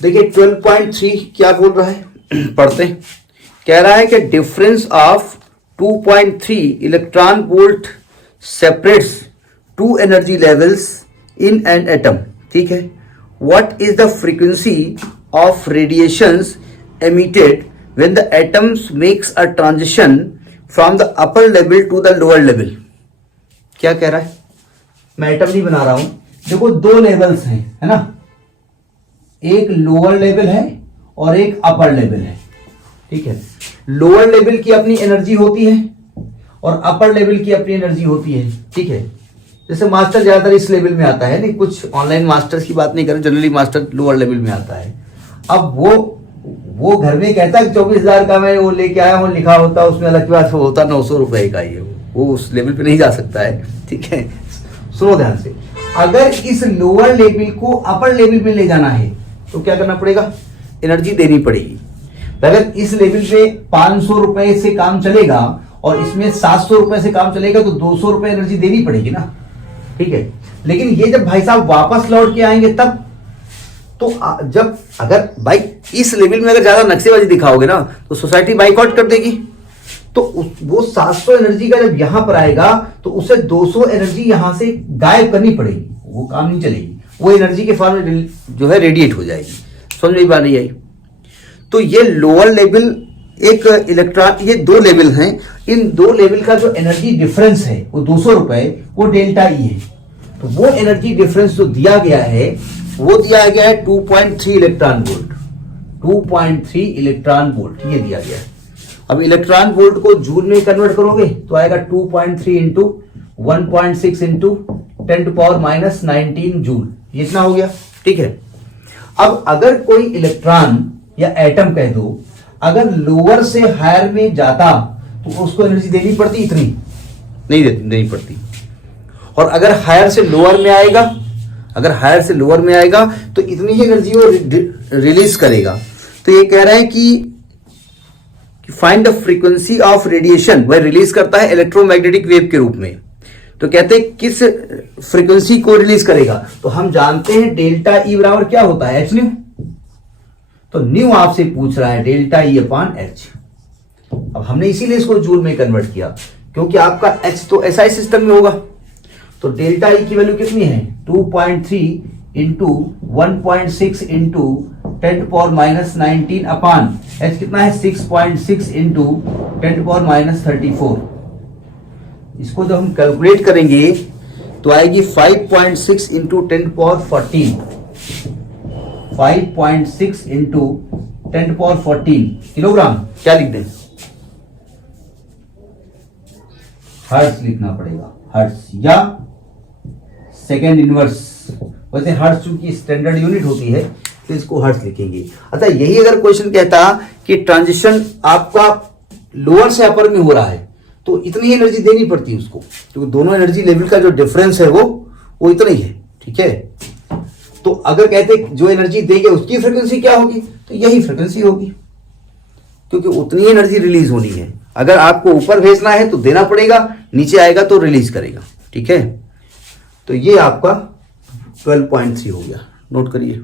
देखिए 12.3 क्या बोल रहा है, पढ़ते हैं। कह रहा है कि difference of 2.3 electron volt separates two energy levels in an atom. ठीक है, what is the frequency of radiations emitted when the atoms makes a transition from the upper level to the lower level. क्या कह रहा है, मैं atom नहीं बना रहा हूं, देखो दो लेवल्स हैं, है ना, एक लोअर लेवल है और एक अपर लेवल है। ठीक है, लोअर लेवल की अपनी एनर्जी होती है और अपर लेवल की अपनी एनर्जी होती है। ठीक है, जैसे मास्टर ज्यादातर इस लेवल में आता है, नहीं कुछ ऑनलाइन मास्टर्स की बात नहीं करें, जनरली मास्टर लोअर लेवल में आता है। अब वो घर में कहता है 24,000 का मैं वो लेके आया हूँ, लिखा होता उसमें, अलग की बात होता 900 रुपए का ही है, वो उस लेवल पे नहीं जा सकता है। ठीक है, सुनो ध्यान से, अगर इस लोअर लेवल को अपर लेवल में ले जाना है तो क्या करना पड़ेगा, एनर्जी देनी पड़ेगी। अगर इस लेवल पे 500 रुपए से काम चलेगा और इसमें 700 रुपए से काम चलेगा तो 200 रुपए एनर्जी देनी पड़ेगी ना। ठीक है, लेकिन ये जब भाई साहब वापस लौट के आएंगे तब, तो जब अगर भाई इस लेवल में अगर ज्यादा नक्शेबाजी दिखाओगे ना तो सोसाइटी बाइकआउट कर देगी। तो वो 700 एनर्जी का जब यहां पर आएगा तो उसे 200 एनर्जी यहां से गायब करनी पड़ेगी, वो काम नहीं चलेगी, वो एनर्जी के फॉर्म में जो है रेडिएट हो जाएगी। समझ में बात नहीं आई। तो ये लोअर लेवल एक इलेक्ट्रॉन, ये दो लेवल हैं, इन दो लेवल का जो एनर्जी डिफरेंस है वो 200 रुपए, वो डेल्टा ई है। तो वो एनर्जी डिफरेंस जो दिया गया है वो दिया गया है 2.3 इलेक्ट्रॉन वोल्ट, 2.3 इलेक्ट्रॉन वोल्ट ये दिया गया है। अब इलेक्ट्रॉन वोल्ट को जूल में कन्वर्ट करोगे तो आएगा 2.3 इंटू 1.6 इंटू 10⁻⁻19 जूल, ये इतना हो गया। ठीक है, अब अगर कोई इलेक्ट्रॉन या एटम कह दो अगर लोअर से हायर में जाता तो उसको एनर्जी देनी पड़ती, इतनी नहीं देनी पड़ती। और अगर हायर से लोअर में आएगा, अगर हायर से लोअर में आएगा तो इतनी ही एनर्जी वो रिलीज करेगा। तो ये कह रहा है कि find the frequency of radiation, वह रिलीज करता है इलेक्ट्रोमैग्नेटिक वेव के रूप में। तो कहते हैं किस फ्रीक्वेंसी को रिलीज करेगा, तो हम जानते हैं डेल्टा ई बराबर क्या होता है, एच न्यू। तो न्यू आपसे पूछ रहा है डेल्टा ई अपॉन एच। अब हमने इसीलिए इसको जूल में कन्वर्ट किया क्योंकि आपका एच तो एसआई सिस्टम में होगा। तो डेल्टा ई की वैल्यू कितनी है, 2.3 इंटू 1.6 इंटू 10⁻⁻19 अपॉन एच कितना है 6.6 इंटू 10⁻34। इसको जब हम कैलकुलेट करेंगे तो आएगी 5.6 इंटू 10⁻14, 5.6 इंटू 10⁻14 किलोग्राम। क्या लिख दें, हर्ट्ज लिखना पड़ेगा, हर्ट्ज या सेकेंड इनवर्स। वैसे हर्ट्ज चूंकि स्टैंडर्ड यूनिट होती है तो इसको हर्ट्ज लिखेंगे। अतः यही अगर क्वेश्चन कहता कि ट्रांजिशन आपका लोअर से अपर में हो रहा है तो इतनी एनर्जी देनी पड़ती है उसको, क्योंकि दोनों एनर्जी लेवल का जो डिफरेंस है वो इतना ही है। ठीक है, तो अगर कहते जो एनर्जी देंगे उसकी फ्रीक्वेंसी क्या होगी, तो यही फ्रीक्वेंसी होगी, क्योंकि उतनी एनर्जी रिलीज होनी है। अगर आपको ऊपर भेजना है तो देना पड़ेगा, नीचे आएगा तो रिलीज करेगा। ठीक है, तो ये आपका 12.3 हो गया, नोट करिए।